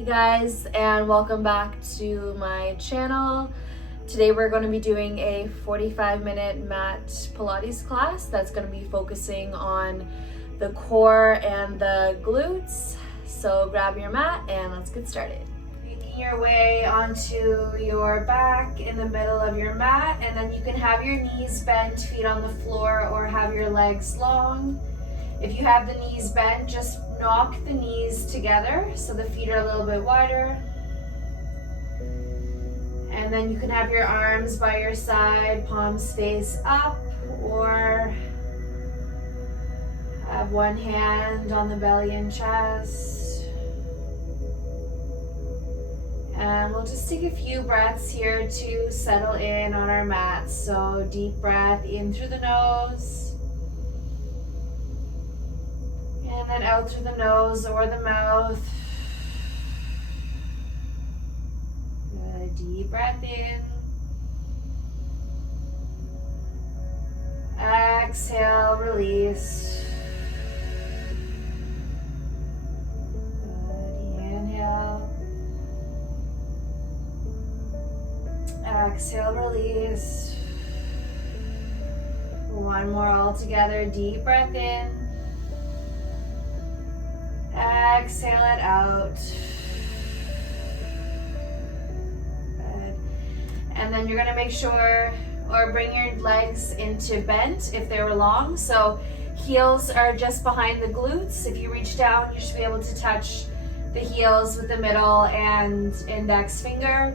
Hey guys, and welcome back to my channel. Today we're going to be doing a 45-minute mat Pilates class that's going to be focusing on the core and the glutes. So grab your mat and let's get started. Making your way onto your back in the middle of your mat, and then you can have your knees bent, feet on the floor, or have your legs long. If you have the knees bent, just knock the knees together so the feet are a little bit wider. And then you can have your arms by your side, palms face up, or have one hand on the belly and chest. And we'll just take a few breaths here to settle in on our mat. So deep breath in through the nose. And then out through the nose or the mouth. Good. Deep breath in. Exhale, release. Good. Inhale. Exhale, release. One more all together. Deep breath in. Exhale it out. Good. And then you're going to make sure, or bring your legs into bent if they were long. So heels are just behind the glutes. If you reach down, you should be able to touch the heels with the middle and index finger.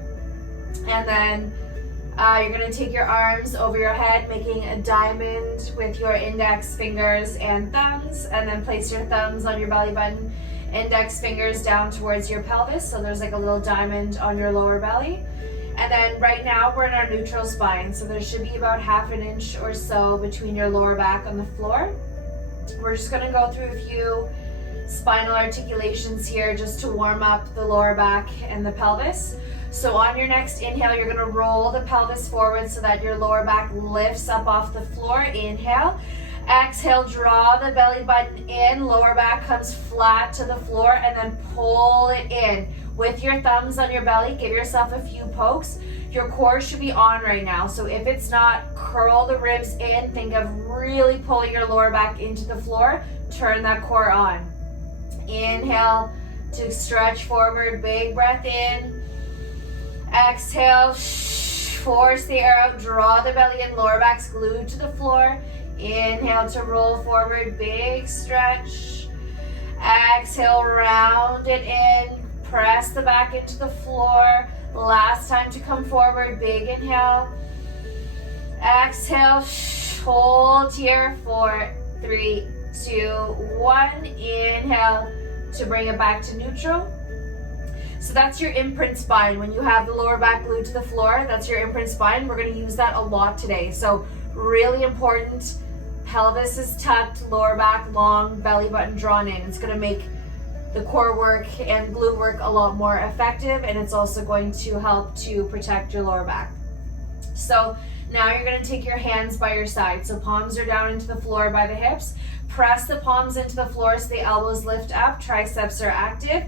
And then you're going to take your arms over your head, making a diamond with your index fingers and thumbs, and then place your thumbs on your belly button, index fingers down towards your pelvis, so there's like a little diamond on your lower belly. And then right now we're in our neutral spine, so there should be about ½ an inch or so between your lower back on the floor. We're just going to go through a few spinal articulations here just to warm up the lower back and the pelvis. So on your next inhale, you're going to roll the pelvis forward so that your lower back lifts up off the floor. Inhale. Exhale, draw the belly button in, lower back comes flat to the floor, and then pull it in. With your thumbs on your belly, give yourself a few pokes. Your core should be on right now, so if it's not, curl the ribs in. Think of really pulling your lower back into the floor. Turn that core on. Inhale to stretch forward, big breath in. Exhale, force the air out, draw the belly in, lower back's glued to the floor. Inhale to roll forward, big stretch. Exhale, round it in, press the back into the floor. Last time to come forward, big inhale. Exhale, hold here, 4, 3, 2, 1. Inhale to bring it back to neutral. So that's your imprint spine. When you have the lower back glued to the floor, that's your imprint spine. We're going to use that a lot today. So really important. Pelvis is tucked, lower back long, belly button drawn in. It's going to make the core work and glute work a lot more effective, and it's also going to help to protect your lower back. So now you're going to take your hands by your side. So palms are down into the floor by the hips. Press the palms into the floor so the elbows lift up, triceps are active.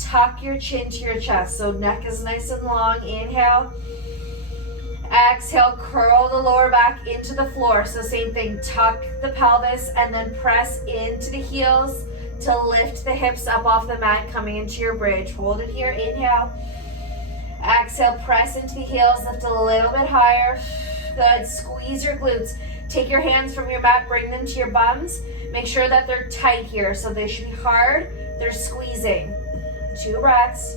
Tuck your chin to your chest, so neck is nice and long. Inhale. Exhale, curl the lower back into the floor. So same thing, tuck the pelvis and then press into the heels to lift the hips up off the mat, coming into your bridge. Hold it here. Inhale. Exhale, press into the heels, lift a little bit higher. Good. Squeeze your glutes. Take your hands from your mat, bring them to your bums. Make sure that they're tight here, so they should be hard. They're squeezing. 2 breaths.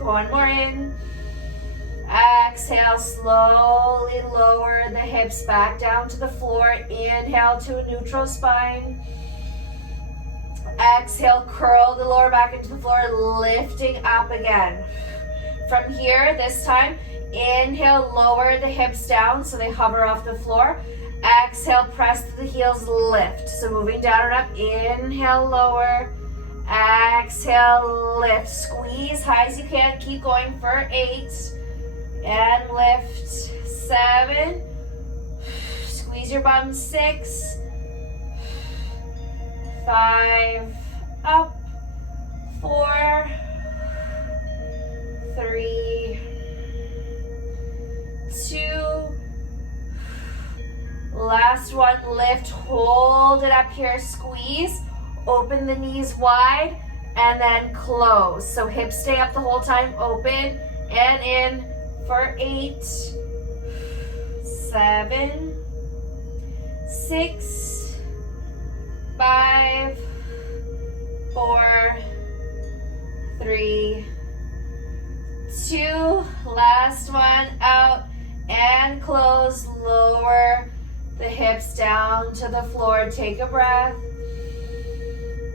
One more in. Exhale, slowly lower the hips back down to the floor. Inhale to a neutral spine. Exhale, curl the lower back into the floor, lifting up again. From here, this time, inhale, lower the hips down so they hover off the floor. Exhale, press to the heels, lift. So moving down and up, inhale, lower. Exhale, lift. Squeeze high as you can. Keep going for 8. And lift. 7. Squeeze your bum. 6. 5. up, 4, 3, 2, last one, lift, hold it up here, squeeze, open the knees wide, and then close. So hips stay up the whole time, open and in for 8, 7, 6, 5, 4, 3, 2, last one, out and close, lower the hips down to the floor, take a breath,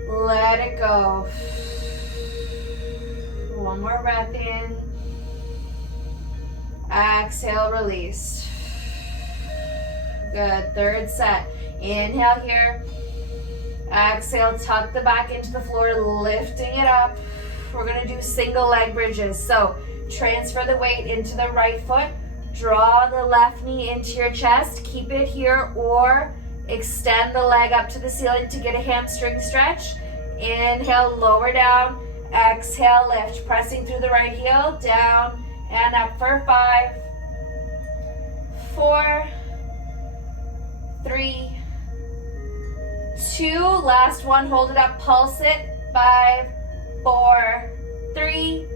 let it go. One more breath in, exhale, release. Good, third set, inhale here, exhale, tuck the back into the floor, lifting it up. We're gonna do single leg bridges, so transfer the weight into the right foot, draw the left knee into your chest, keep it here, or extend the leg up to the ceiling to get a hamstring stretch. Inhale, lower down, exhale, lift, pressing through the right heel, down and up for 5, 4, 3, 2, last one, hold it up, pulse it, 5, 4, 3,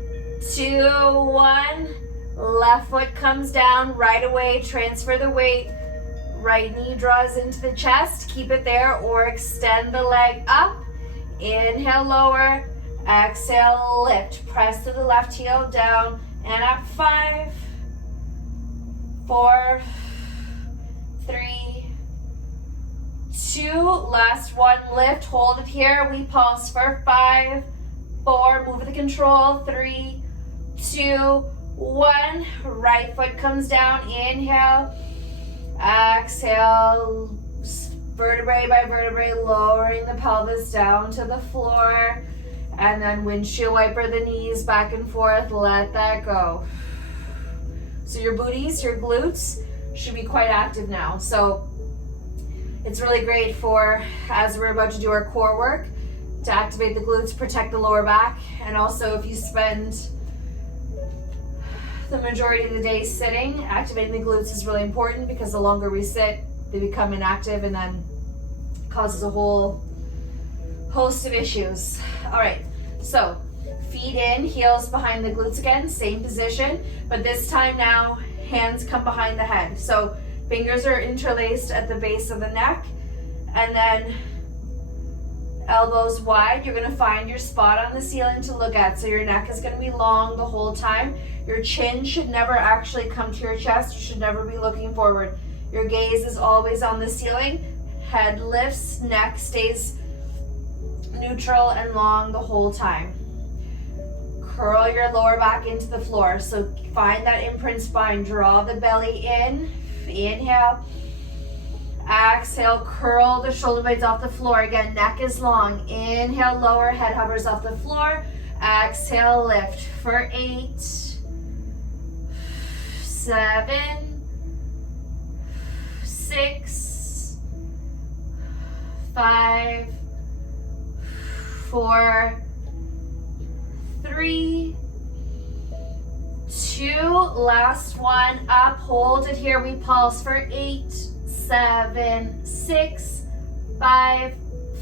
2, 1, left foot comes down, right away, transfer the weight, right knee draws into the chest, keep it there, or extend the leg up, inhale, lower, exhale, lift, press to the left heel, down and up, 5, 4, 3, 2, last one, lift, hold it here, we pulse for 5, 4, move with control, 3, 2, 1, right foot comes down, inhale, exhale, vertebrae by vertebrae, lowering the pelvis down to the floor, and then windshield wiper the knees back and forth, let that go. So your booties, your glutes should be quite active now. So it's really great for, as we're about to do our core work, to activate the glutes, protect the lower back, and also if you spend the majority of the day sitting, activating the glutes is really important because the longer we sit, they become inactive and then causes a whole host of issues. All right, so feet in, heels behind the glutes again, same position, but this time now, hands come behind the head. So fingers are interlaced at the base of the neck, and then elbows wide. You're gonna find your spot on the ceiling to look at. So your neck is gonna be long the whole time. Your chin should never actually come to your chest. You should never be looking forward. Your gaze is always on the ceiling. Head lifts, neck stays neutral and long the whole time. Curl your lower back into the floor. So find that imprint spine. Draw the belly in. Inhale. Exhale, curl the shoulder blades off the floor. Again, neck is long. Inhale, lower, head hovers off the floor. Exhale, lift for 8, 7, 6, 5, 4, 3, 2, last one, up, hold it here, we pulse for 8, 7, 6, 5,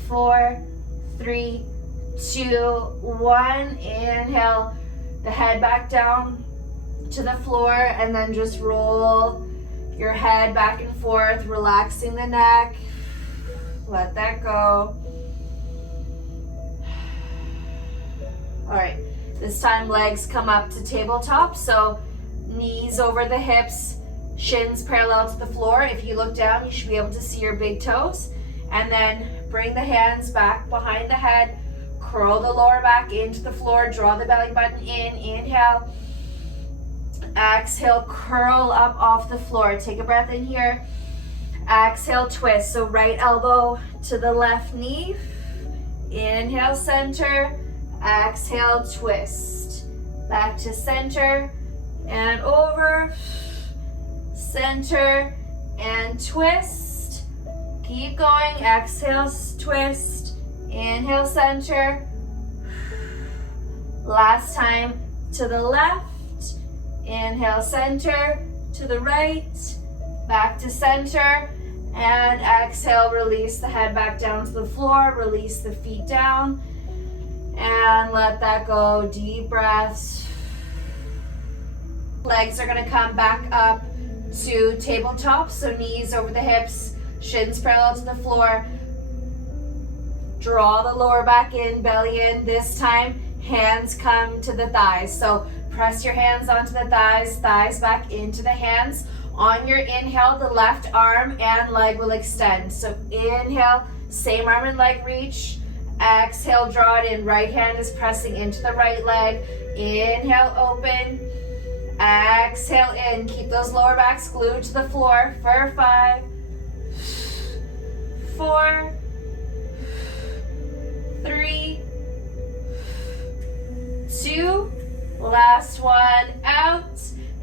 4, 3, 2, 1, inhale, the head back down to the floor, and then just roll your head back and forth, relaxing the neck, let that go. All right, this time legs come up to tabletop, so knees over the hips, shins parallel to the floor. If you look down, you should be able to see your big toes. And then bring the hands back behind the head, curl the lower back into the floor, draw the belly button in, inhale. Exhale, curl up off the floor. Take a breath in here. Exhale, twist. So right elbow to the left knee. Inhale, center. Exhale, twist. Back to center and over. Center and twist. Keep going. Exhale, twist. Inhale, center. Last time to the left. Inhale, center. To the right. Back to center. And exhale, release the head back down to the floor. Release the feet down. And let that go. Deep breaths. Legs are going to come back up to tabletop. So knees over the hips. Shins parallel to the floor. Draw the lower back in, belly in. This time, hands come to the thighs. So press your hands onto the thighs, thighs back into the hands. On your inhale, the left arm and leg will extend. So inhale, same arm and leg reach. Exhale, draw it in. Right hand is pressing into the right leg. Inhale, open. Exhale in. Keep those lower backs glued to the floor for 5, 4, 3, 2, last one, out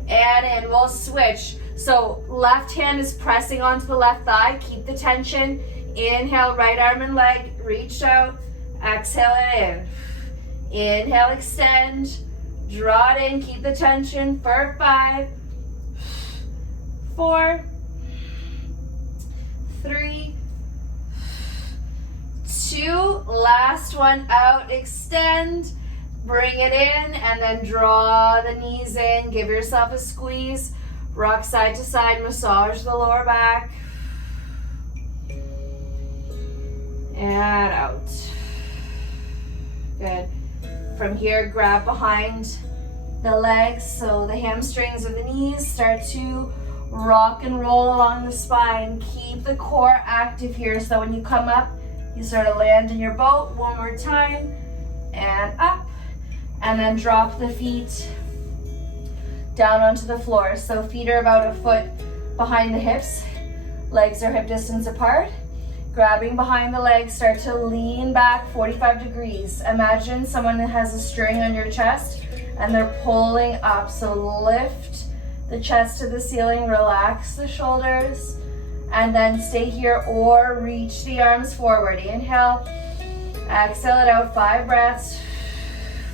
and in. We'll switch. So left hand is pressing onto the left thigh. Keep the tension. Inhale, right arm and leg, reach out. Exhale and in. Inhale, extend. Draw it in. Keep the tension for 5, 4, 3, 2. Last one, out, extend. Bring it in and then draw the knees in. Give yourself a squeeze. Rock side to side, massage the lower back. And out. Good. From here, grab behind the legs so the hamstrings or the knees start to rock and roll along the spine. Keep the core active here so when you come up, you sort of land in your boat. One more time. And up. And then drop the feet down onto the floor. So feet are about a foot behind the hips. Legs are hip distance apart. Grabbing behind the legs, start to lean back 45 degrees. Imagine someone that has a string on your chest and they're pulling up. So lift the chest to the ceiling, relax the shoulders, and then stay here or reach the arms forward. Inhale, exhale it out, 5 breaths.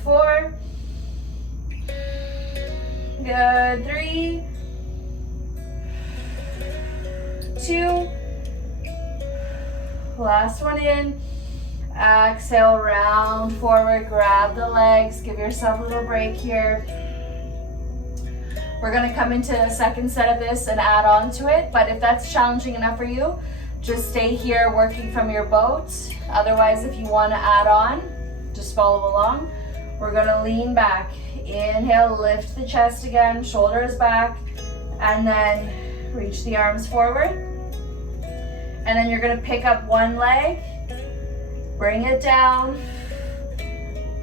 4, good, 3, 2, last one in. Exhale, round forward, grab the legs, give yourself a little break here. We're gonna come into a second set of this and add on to it, but if that's challenging enough for you, just stay here working from your boat. Otherwise, if you wanna add on, just follow along. We're gonna lean back. Inhale, lift the chest again, shoulders back, and then reach the arms forward. And then you're gonna pick up one leg, bring it down,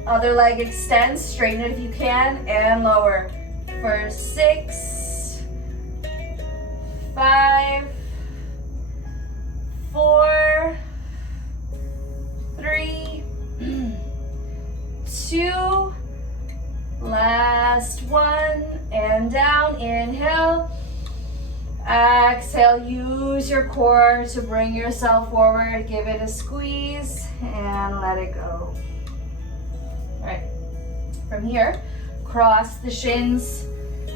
other leg extends, straighten it if you can, and lower. For 6, 5, 4, 3, 2, last one, and down. Inhale, exhale, use your core to bring yourself forward, give it a squeeze, and let it go. All right, from here, cross the shins,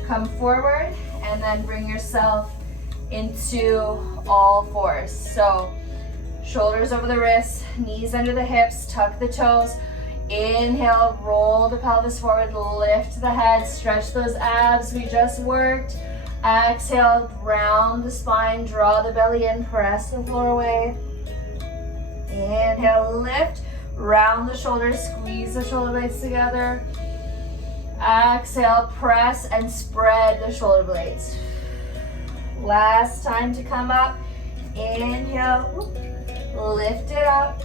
come forward, and then bring yourself into all fours. So shoulders over the wrists, knees under the hips, tuck the toes. Inhale, roll the pelvis forward, lift the head, stretch those abs we just worked. Exhale, round the spine, draw the belly in, press the floor away. Inhale, lift, round the shoulders, squeeze the shoulder blades together. Exhale, press and spread the shoulder blades. Last time to come up. Inhale, lift it up.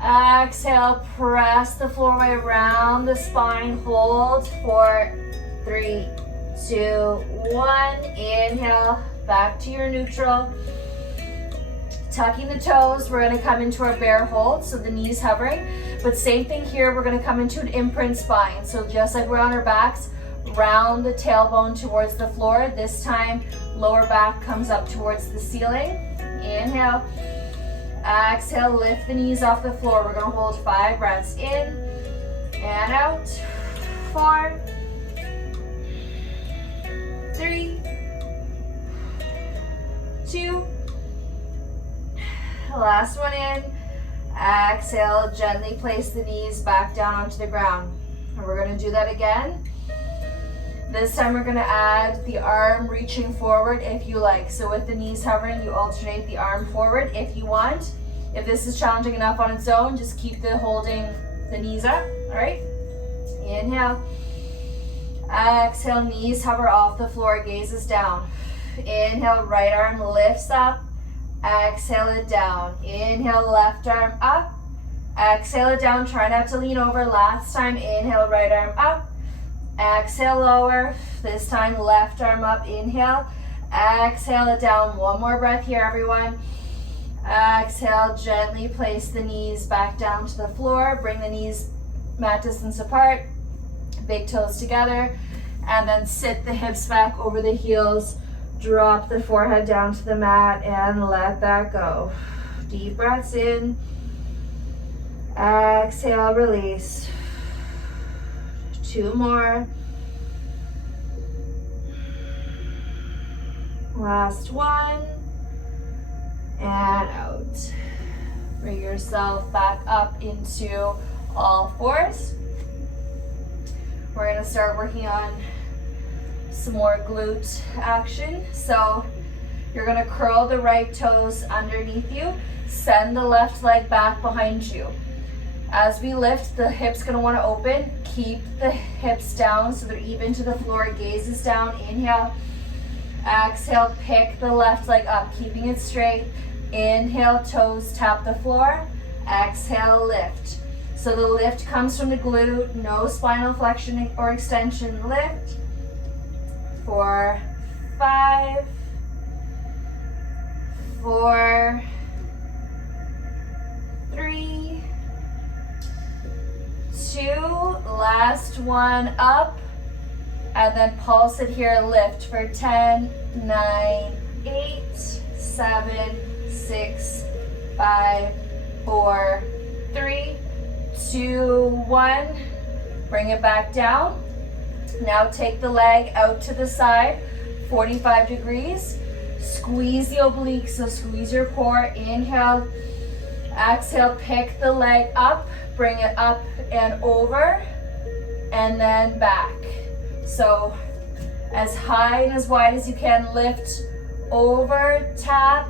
Exhale, press the floor away, round the spine, hold for 3, 2, 1. Inhale, back to your neutral. Tucking the toes, we're gonna come into our bear hold, so the knees hovering. But same thing here, we're gonna come into an imprint spine. So just like we're on our backs, round the tailbone towards the floor. This time, lower back comes up towards the ceiling. Inhale. Exhale, lift the knees off the floor. We're gonna hold 5 breaths in and out. 4, 3, 2, last one in. Exhale, gently place the knees back down onto the ground. And we're gonna do that again. This time we're gonna add the arm reaching forward if you like. So with the knees hovering, you alternate the arm forward if you want. If this is challenging enough on its own, just keep holding the knees up, all right? Inhale. Exhale, knees hover off the floor, gazes down. Inhale, right arm lifts up. Exhale it down. Inhale, left arm up. Exhale it down. Try not to lean over. Last time, inhale, right arm up. Exhale, lower. This time, left arm up. Inhale. Exhale it down. One more breath here, everyone. Exhale, gently place the knees back down to the floor. Bring the knees mat distance apart. Big toes together. And then sit the hips back over the heels. Drop the forehead down to the mat and let that go. Deep breaths in. Exhale, release. 2 more. Last one. And out. Bring yourself back up into all fours. We're going to start working on some more glute action. So you're going to curl the right toes underneath you. Send the left leg back behind you. As we lift, the hips going to want to open. Keep the hips down so they're even to the floor. Gazes down. Inhale. Exhale, pick the left leg up, keeping it straight. Inhale, toes tap the floor. Exhale, lift. So the lift comes from the glute, no spinal flexion or extension. Lift. 4, 5, 4, 3, 2, last one up, and then pulse it here, lift for 10, 9, 8, 7, 6, 5, 4, 3, 2, 1, bring it back down. Now take the leg out to the side, 45 degrees. Squeeze the obliques, so squeeze your core. Inhale, exhale, pick the leg up, bring it up and over, and then back. So as high and as wide as you can, lift, over, tap,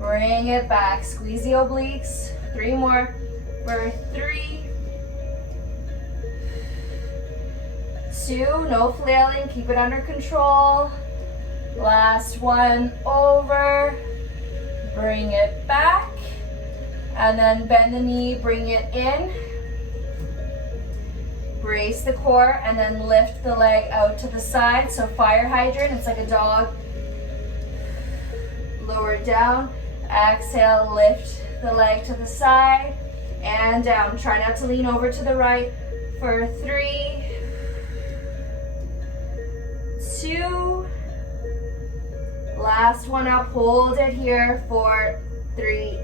bring it back. Squeeze the obliques. 3 more for 3, 2, no flailing, keep it under control. Last one, over, bring it back, and then bend the knee, bring it in, brace the core, and then lift the leg out to the side. So fire hydrant, it's like a dog. Lower it down, exhale, lift the leg to the side, and down. Try not to lean over to the right for 3, 2, last one up, hold it here for 3,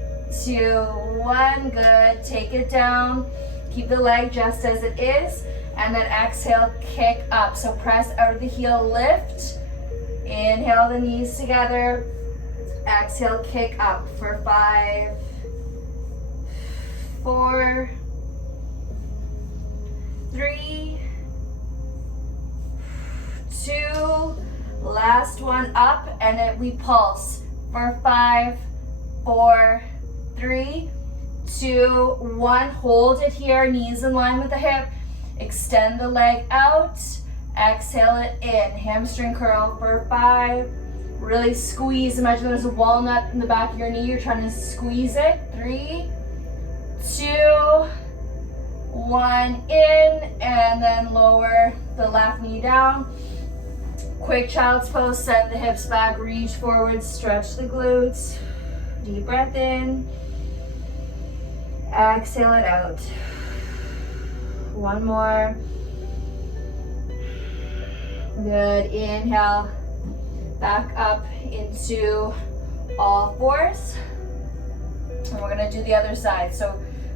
2, 1, good. Take it down, keep the leg just as it is, and then exhale, kick up. So press out of the heel, lift, inhale the knees together, exhale, kick up for 5, 4, 3, 2, last one up, and then we pulse for 5, 4, 3, 2, 1. Hold it here, knees in line with the hip. Extend the leg out, exhale it in. Hamstring curl for 5. Really squeeze. Imagine there's a walnut in the back of your knee. You're trying to squeeze it. 3, 2, 1, in, and then lower the left knee down. Quick child's pose, send the hips back, reach forward, stretch the glutes. Deep breath in. Exhale it out. 1 more. Good. Inhale. Back up into all fours. And we're gonna do the other side. So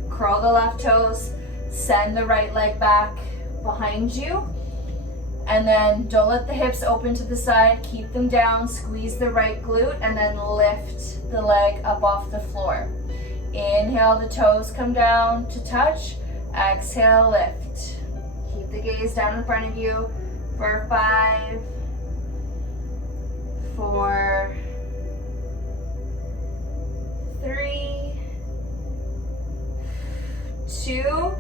curl the left toes, send the right leg back behind you, and then don't let the hips open to the side, keep them down, squeeze the right glute, and then lift the leg up off the floor. Inhale, the toes come down to touch, exhale, lift. Keep the gaze down in front of you for 5, 4, 3, 2,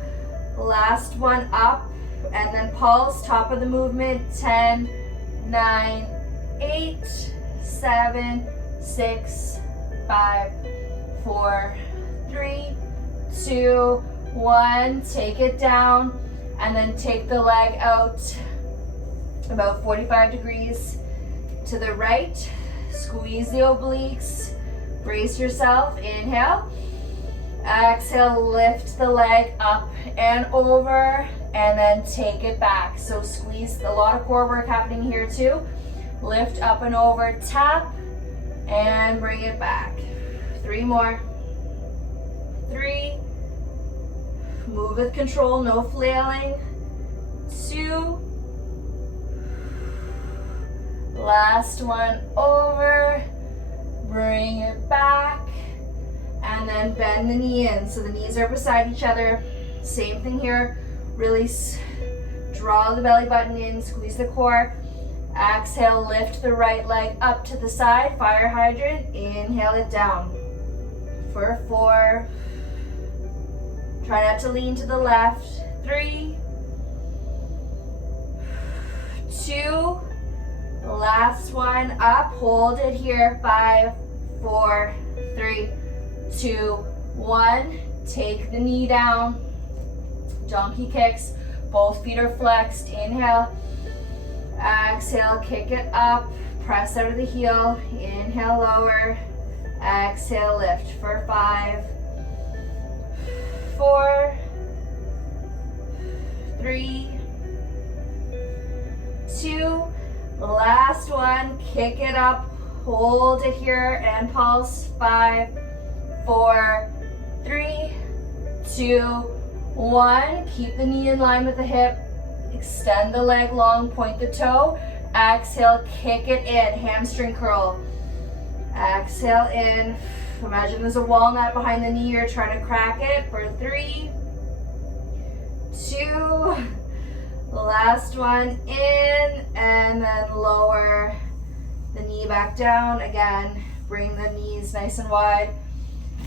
last one up, and then pulse, top of the movement, 10, 9, 8, 7, 6, 5, 4, 3, 2, 1, take it down, and then take the leg out about 45 degrees to the right, squeeze the obliques, brace yourself, inhale, exhale, lift the leg up and over, and then take it back. So squeeze, a lot of core work happening here too. Lift up and over, tap, and bring it back. 3 more. 3, move with control, no flailing. 2, last one over, bring it back, and then bend the knee in. So the knees are beside each other. Same thing here, really draw the belly button in, squeeze the core. Exhale, lift the right leg up to the side, fire hydrant, inhale it down. For 4, try not to lean to the left. 3, 2, last one up, hold it here. 5, 4, 3, 2, 1. Take the knee down, donkey kicks, both feet are flexed. Inhale, exhale, kick it up, press out of the heel, inhale, lower, exhale, lift for 5, 4, 3, 2, last one, kick it up, hold it here and pulse. 5, 4, 3, 2, 1. Keep the knee in line with the hip, extend the leg long, point the toe, exhale, kick it in, hamstring curl. Exhale in, imagine there's a walnut behind the knee, you're trying to crack it for 3, 2, last one in, and then lower the knee back down. Again, bring the knees nice and wide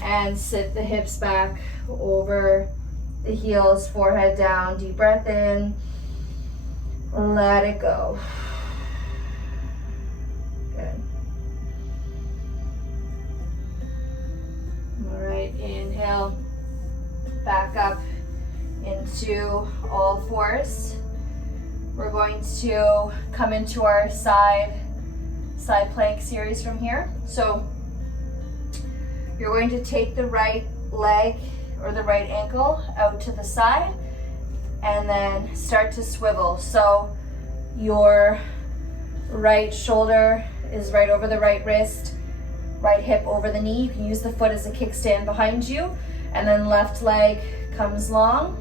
and sit the hips back over the heels, forehead down, deep breath in, let it go. Good. All right, inhale, back up into all fours. We're going to come into our side plank series from here. So you're going to take the right leg or the right ankle out to the side and then start to swivel. So your right shoulder is right over the right wrist, right hip over the knee. You can use the foot as a kickstand behind you, and then left leg comes long.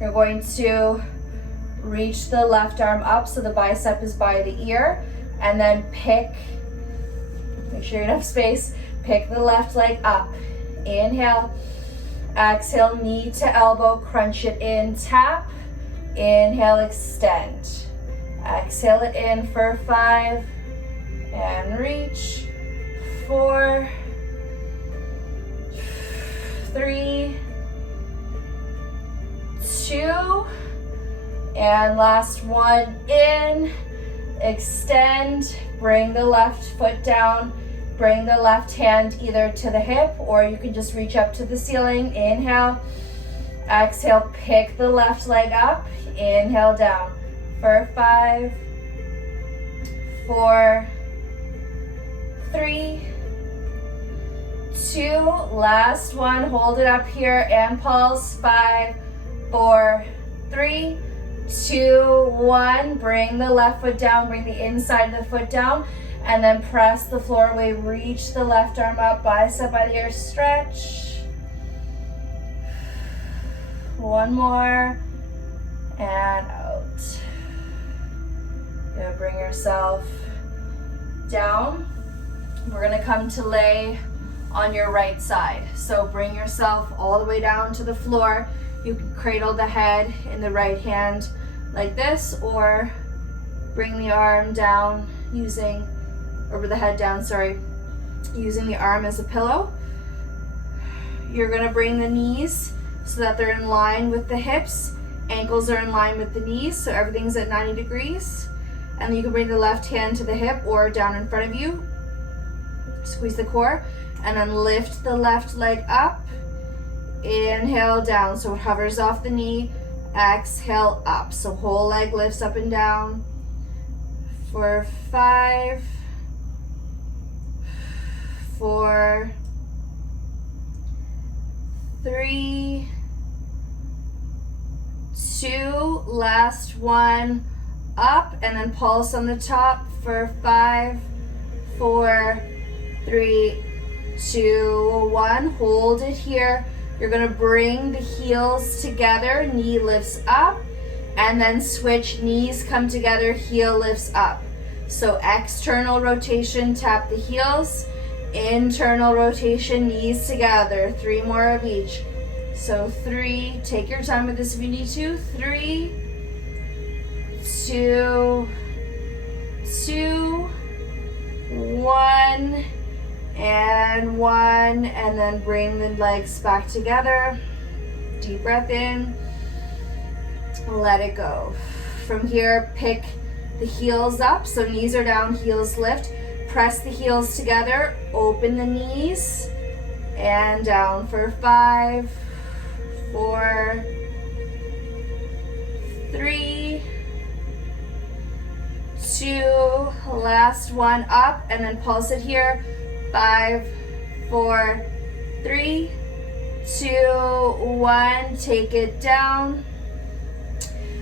You're going to reach the left arm up so the bicep is by the ear, and then make sure you have space, pick the left leg up. Inhale, exhale, knee to elbow, crunch it in, tap. Inhale, extend. Exhale it in for 5, and reach. 4, 3, 2, and last one in, extend, bring the left foot down, bring the left hand either to the hip or you can just reach up to the ceiling. Inhale, exhale, pick the left leg up, inhale down for 5, 4, 3, 2, last one, hold it up here and pulse. 5, 4, 3, 2, 1, bring the left foot down, bring the inside of the foot down, And then press the floor away, reach the left arm up, bicep by the ear, stretch. One more, and out. You're gonna bring yourself down. We're gonna come to lay on your right side. So bring yourself all the way down to the floor. You can cradle the head in the right hand like this, or bring the arm down using, over the head down, sorry, using the arm as a pillow. You're gonna bring the knees so that they're in line with the hips. Ankles are in line with the knees, so everything's at 90 degrees. And then you can bring the left hand to the hip or down in front of you. Squeeze the core, and then lift the left leg up. Inhale down, so it hovers off the knee. Exhale up, so whole leg lifts up and down. For 5, 4, 3, 2, last one, up, and then pulse on the top for 5, 4, 3, 2, 1. Hold it here. You're gonna bring the heels together, knee lifts up, and then switch, knees come together, heel lifts up. So external rotation, tap the heels, internal rotation, knees together. 3 more of each. So 3, take your time with this if you need to. 3, 2, 2, 1, and 1, and then bring the legs back together. Deep breath in, let it go. From here, pick the heels up, so knees are down, heels lift. Press the heels together, open the knees, and down for 5, 4, 3, 2, last one, up, and then pulse it here. 5, 4, 3, 2, 1, take it down.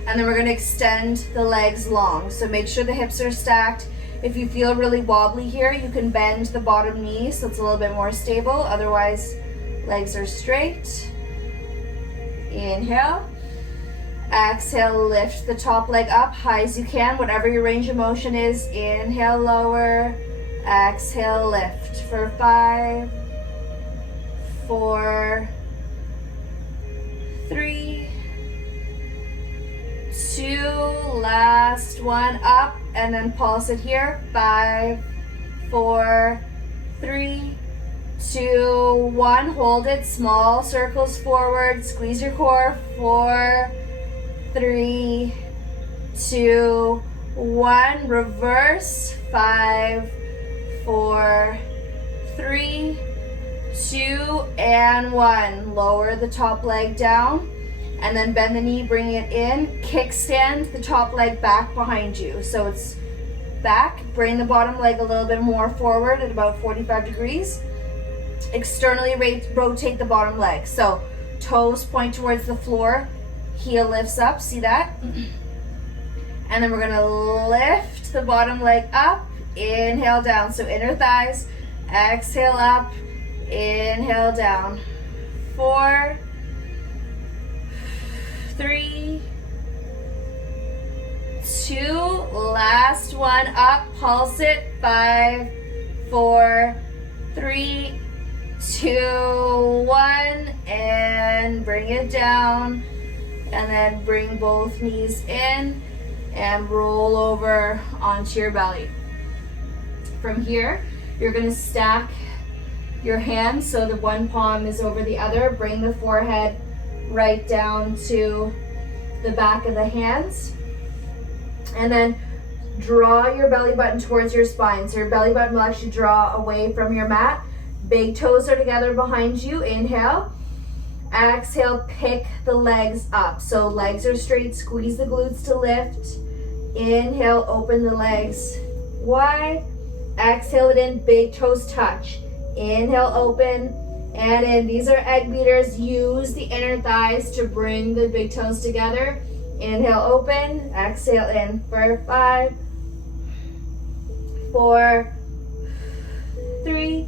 And then we're gonna extend the legs long. So make sure the hips are stacked. If you feel really wobbly here, you can bend the bottom knee so it's a little bit more stable. Otherwise, legs are straight. Inhale. Exhale, lift the top leg up high as you can, whatever your range of motion is. Inhale, lower. Exhale, lift for 5, 4, 3, 2, last one, up, and then pulse it here. 5, 4, 3, 2, 1. Hold it. Small circles forward. Squeeze your core. 4, 3, 2, 1. Reverse. 5, 4, 3, 2, and 1. Lower the top leg down, and then bend the knee, bring it in. Kickstand the top leg back behind you. So it's back. Bring the bottom leg a little bit more forward at about 45 degrees. Externally rotate the bottom leg. So toes point towards the floor, heel lifts up. See that? And then we're gonna lift the bottom leg up. Inhale down, so inner thighs. Exhale up, inhale down. 4, 3, 2, last one, up, pulse it. 5, 4, 3, 2, 1, and bring it down. And then bring both knees in and roll over onto your belly. From here, you're gonna stack your hands so the one palm is over the other. Bring the forehead right down to the back of the hands. And then draw your belly button towards your spine. So your belly button will actually draw away from your mat. Big toes are together behind you. Inhale. Exhale, pick the legs up. So legs are straight, squeeze the glutes to lift. Inhale, open the legs wide. Exhale it in, big toes touch. Inhale, open, and in. These are egg beaters. Use the inner thighs to bring the big toes together. Inhale, open, exhale in for 5, 4, 3,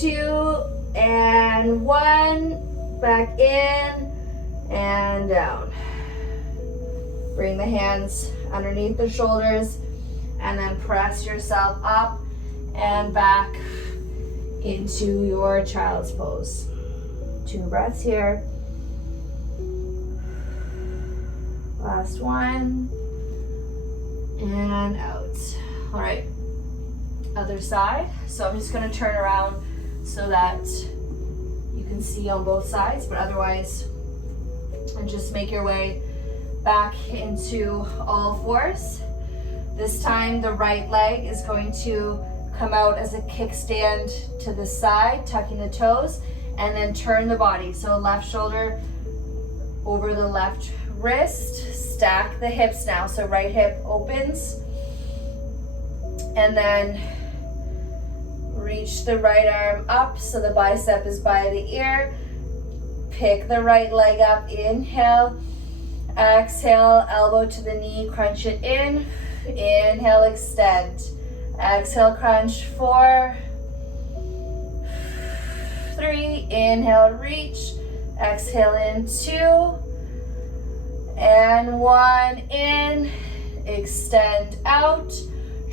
2, and 1. Back in and down. Bring the hands underneath the shoulders and then press yourself up and back into your child's pose. 2 breaths here. Last one. And out. All right, other side. So I'm just gonna turn around so that you can see on both sides, but otherwise, and just make your way back into all fours. This time the right leg is going to come out as a kickstand to the side, tucking the toes, and then turn the body. So left shoulder over the left wrist, stack the hips now. So right hip opens, and then reach the right arm up so the bicep is by the ear. Pick the right leg up, inhale, exhale, elbow to the knee, crunch it in, inhale, extend, exhale, crunch, 4, 3, inhale, reach, exhale in, 2, and 1, in, extend out,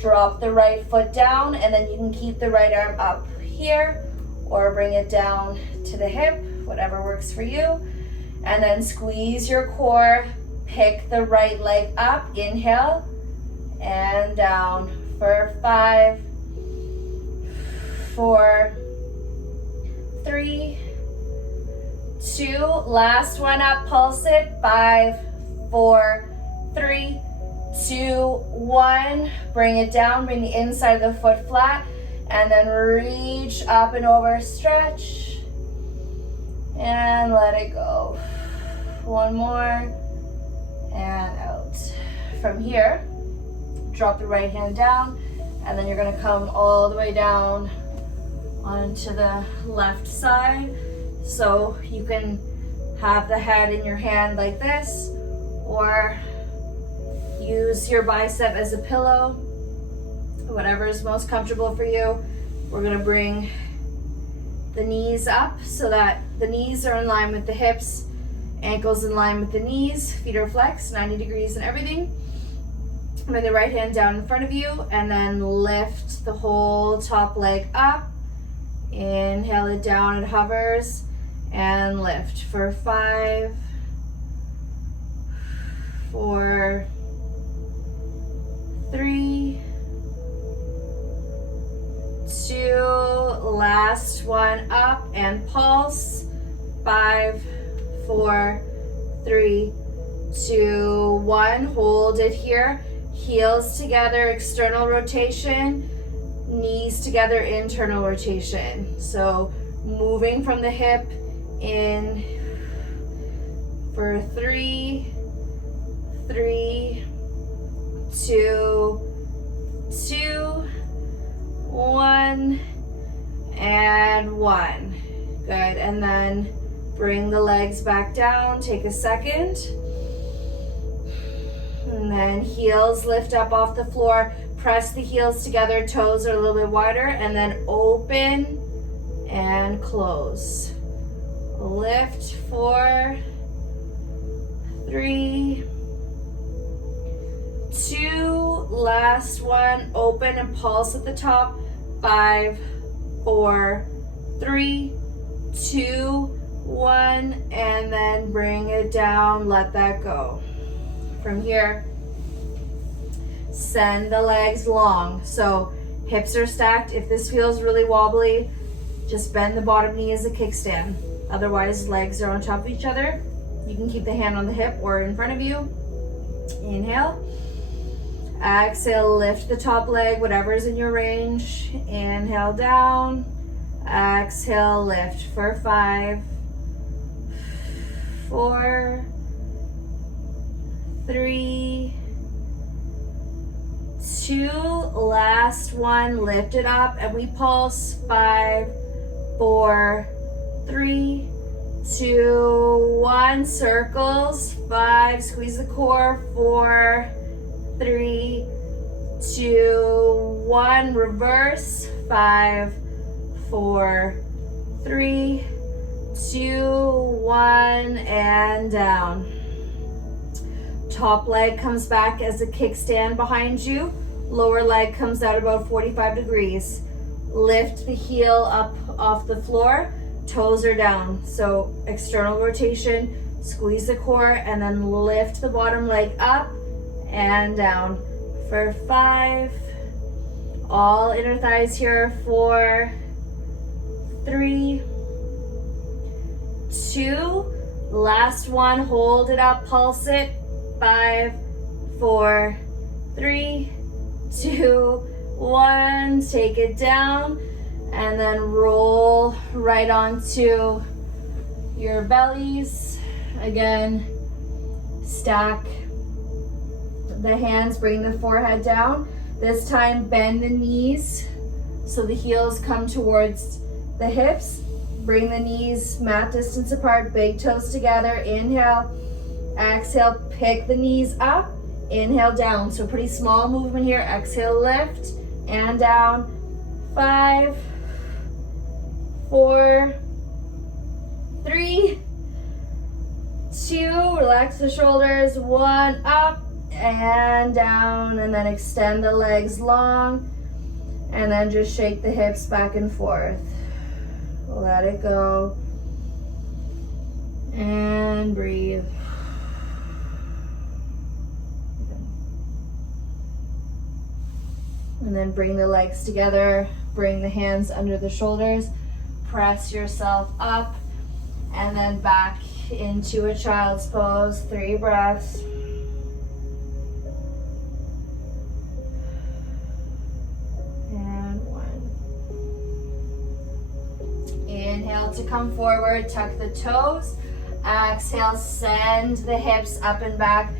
drop the right foot down, and then you can keep the right arm up here or bring it down to the hip, whatever works for you. And then squeeze your core, pick the right leg up, inhale, and down for 5, 4, 3, 2, last one up, pulse it, 5, 4, 3, 2, 1, bring it down, bring the inside of the foot flat, and then reach up and over, stretch, and let it go. One more, and out. From here, drop the right hand down, and then you're gonna come all the way down onto the left side. So you can have the head in your hand like this, or use your bicep as a pillow, whatever is most comfortable for you. We're gonna bring the knees up so that the knees are in line with the hips, ankles in line with the knees, feet are flexed, 90 degrees and everything. Bring the right hand down in front of you and then lift the whole top leg up. Inhale it down, it hovers, and lift for 5, 4, 3, 2, last one up and pulse, 5, 4, 3, 2, 1, hold it here, heels together, external rotation, knees together, internal rotation. So moving from the hip in for 3, 3, 2, 2, 1, and 1. Good, and then bring the legs back down, take a second. And then heels lift up off the floor, press the heels together, toes are a little bit wider, and then open and close. Lift 4, 3, 2, last one, open and pulse at the top, 5, 4, 3, 2, 1, and then bring it down, let that go. From here, send the legs long. So hips are stacked. If this feels really wobbly, just bend the bottom knee as a kickstand. Otherwise, legs are on top of each other. You can keep the hand on the hip or in front of you. Inhale. Exhale, lift the top leg, whatever's in your range. Inhale down. Exhale, lift for 5, 4, 3, 2, last one, lift it up and we pulse, 5, 4, 3, 2, 1, circles, 5, squeeze the core, 4, 3, 2, 1, reverse, 5, 4, 3, 2, 1, and down. Top leg comes back as a kickstand behind you. Lower leg comes out about 45 degrees. Lift the heel up off the floor. Toes are down. So external rotation, squeeze the core, and then lift the bottom leg up and down. For 5. All inner thighs here. 4, 3, 2. Last one. Hold it up. Pulse it. 5, 4, 3, 2, 1. Take it down and then roll right onto your bellies. Again, stack the hands, bring the forehead down. This time bend the knees so the heels come towards the hips. Bring the knees mat distance apart, big toes together. Inhale, exhale, pick the knees up. Inhale, down. So pretty small movement here. Exhale, lift and down. 5, 4, 3, 2. Relax the shoulders. 1, up and down. And then extend the legs long. And then just shake the hips back and forth. Let it go. And breathe. And then bring the legs together, bring the hands under the shoulders, press yourself up, and then back into a child's pose. 3 breaths. And 1. Inhale to come forward, tuck the toes. Exhale, send the hips up and back.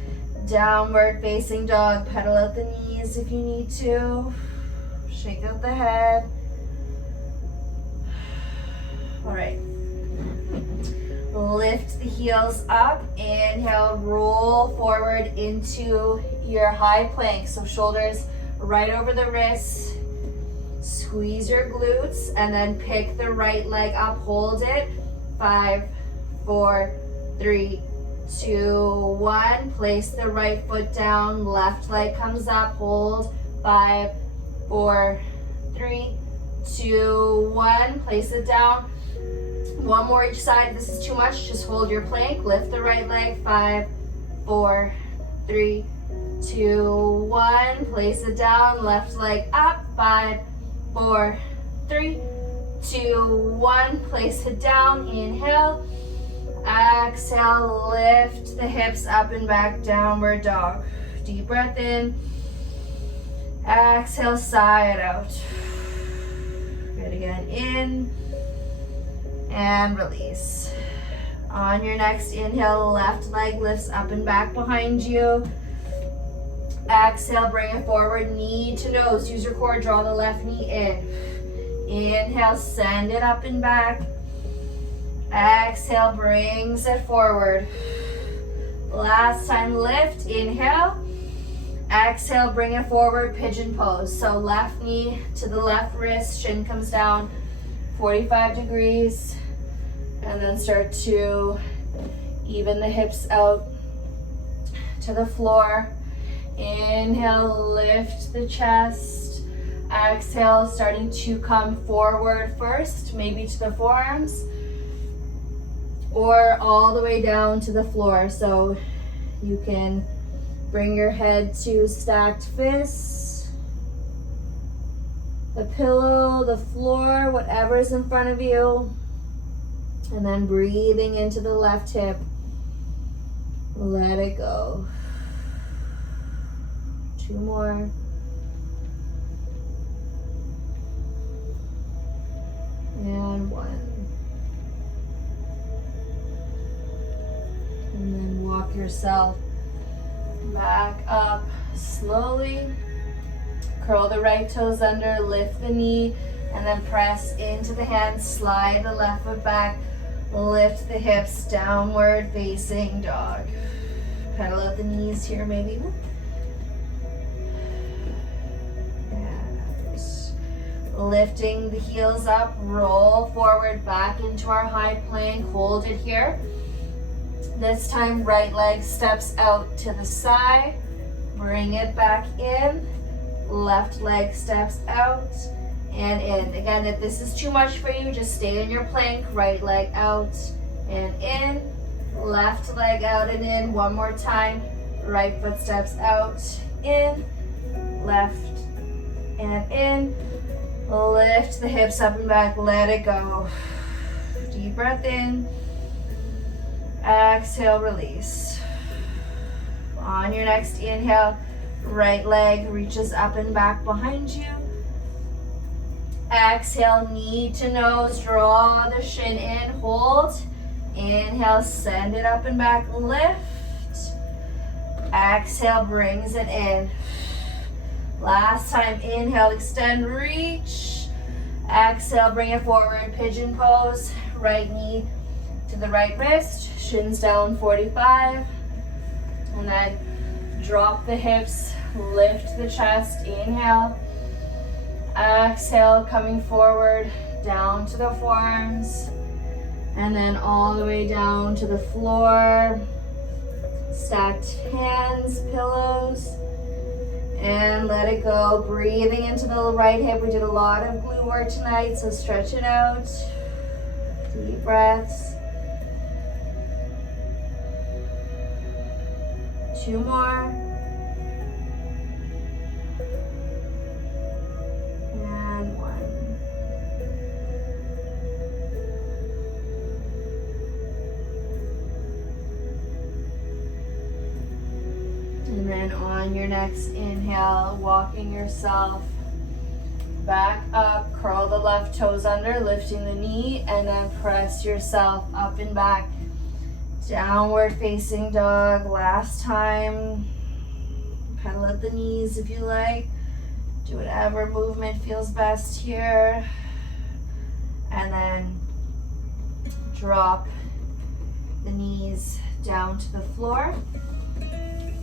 Downward facing dog. Pedal out the knees if you need to. Shake out the head. All right. Lift the heels up. Inhale, roll forward into your high plank. So shoulders right over the wrists. Squeeze your glutes and then pick the right leg up. Hold it. 5, 4, 3, 2, 1. Place the right foot down. Left leg comes up. Hold. 5, 4, 3, 2, 1. Place it down. One more each side. This is too much. Just hold your plank. Lift the right leg. 5, 4, 3, 2, 1. Place it down. Left leg up. 5, 4, 3, 2, 1. Place it down. Inhale. Exhale, lift the hips up and back, downward dog. Deep breath in. Exhale, sigh it out. Good again, in and release. On your next inhale, left leg lifts up and back behind you. Exhale, bring it forward, knee to nose. Use your core, draw the left knee in. Inhale, send it up and back. Exhale, brings it forward. Last time, lift, inhale. Exhale, bring it forward, pigeon pose. So left knee to the left wrist, shin comes down 45 degrees. And then start to even the hips out to the floor. Inhale, lift the chest. Exhale, starting to come forward first, maybe to the forearms, or all the way down to the floor. So you can bring your head to stacked fists, the pillow, the floor, whatever's in front of you. And then breathing into the left hip. Let it go. 2 more. And 1. And then walk yourself back up slowly. Curl the right toes under, lift the knee, and then press into the hands, slide the left foot back, lift the hips, downward facing dog. Pedal out the knees here maybe. And Lifting the heels up, roll forward back into our high plank. Hold it here. This time, right leg steps out to the side. Bring it back in. Left leg steps out and in. Again, if this is too much for you, just stay in your plank. Right leg out and in. Left leg out and in. One more time. Right foot steps out, in, left, and in. Lift the hips up and back, let it go. Deep breath in. Exhale, release. On your next inhale, right leg reaches up and back behind you. Exhale, knee to nose, draw the shin in, hold. Inhale, send it up and back, lift. Exhale, brings it in. Last time, inhale, extend, reach. Exhale, bring it forward, pigeon pose. Right knee to the right wrist, shins down 45. And then drop the hips, lift the chest, inhale. Exhale, coming forward, down to the forearms. And then all the way down to the floor. Stacked hands, pillows. And let it go. Breathing into the right hip. We did a lot of glute work tonight, so stretch it out. Deep breaths. 2 more. And 1. And then on your next inhale, walking yourself back up, curl the left toes under, lifting the knee, and then press yourself up and back. Downward facing dog. Last time. Pedal at the knees if you like. Do whatever movement feels best here. And then drop the knees down to the floor.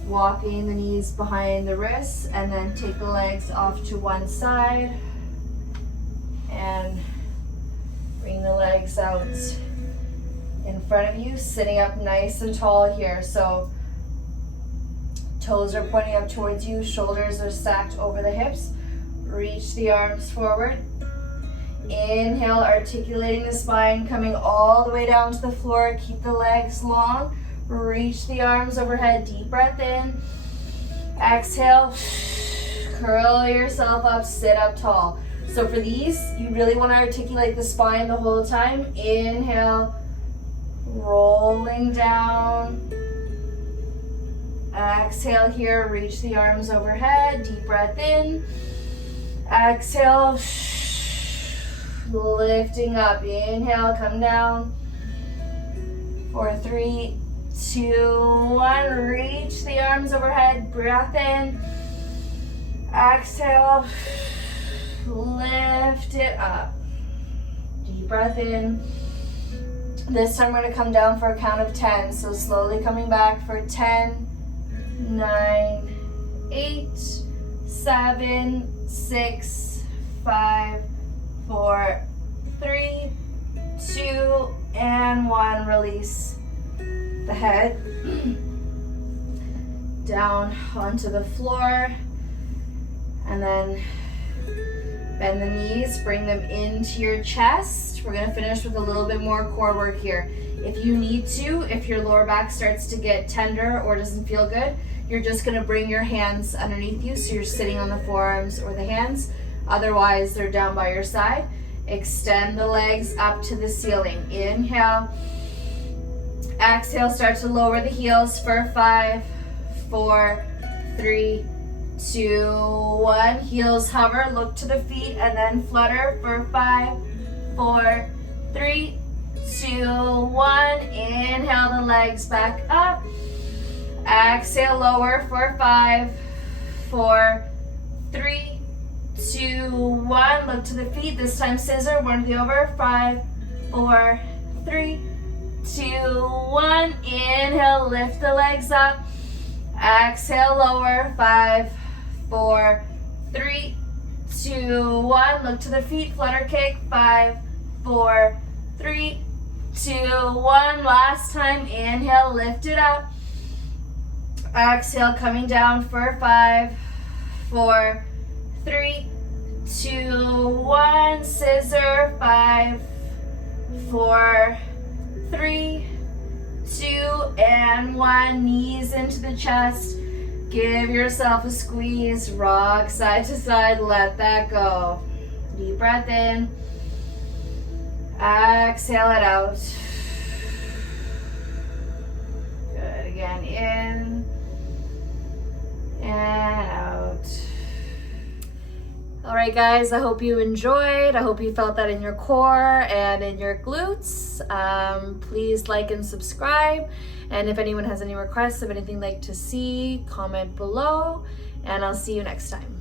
Walking the knees behind the wrists, and then take the legs off to one side. And bring the legs out in front of you, sitting up nice and tall here. So toes are pointing up towards you, shoulders are stacked over the hips. Reach the arms forward. Inhale, articulating the spine, coming all the way down to the floor. Keep the legs long. Reach the arms overhead. Deep breath in. Exhale. Curl yourself up, sit up tall. So for these, you really want to articulate the spine the whole time. Inhale. Rolling down. Exhale here, reach the arms overhead. Deep breath in. Exhale. Lifting up. Inhale, come down. 4, 3, 2, 1. Reach the arms overhead. Breath in. Exhale. Lift it up. Deep breath in. This time we're going to come down for a count of 10. So slowly coming back for 10, 9, 8, 7, 6, 5, 4, 3, 2, and 1. Release the head down onto the floor, and then bend the knees, bring them into your chest. We're going to finish with a little bit more core work here. If you need to, if your lower back starts to get tender or doesn't feel good, you're just going to bring your hands underneath you, so you're sitting on the forearms or the hands. Otherwise, they're down by your side. Extend the legs up to the ceiling. Inhale. Exhale, start to lower the heels for 5, 4, 3, 2, 1. Heels hover, look to the feet, and then flutter for 5, 4, 3, 2, 1. Inhale the legs back up. Exhale, lower for 5, 4, 3, 2, 1. Look to the feet. This time scissor, one to the over. 5, 4, 3, 2, 1. Inhale, lift the legs up. Exhale, lower. 5, 4, 3, 2, 1. Look to the feet, flutter kick. 5, 4, 3, 2, 1. Last time, inhale, lift it up. Exhale, coming down for 5, 4, 3, 2, 1. Scissor. 5, 4, 3, 2, and 1. Knees into the chest. Give yourself a squeeze. Rock side to side. Let that go. Deep breath in. Exhale it out. Good. Again, in and out. All right, guys, I hope you enjoyed. I hope you felt that in your core and in your glutes. Please like and subscribe. And if anyone has any requests of anything they'd like to see, comment below. And I'll see you next time.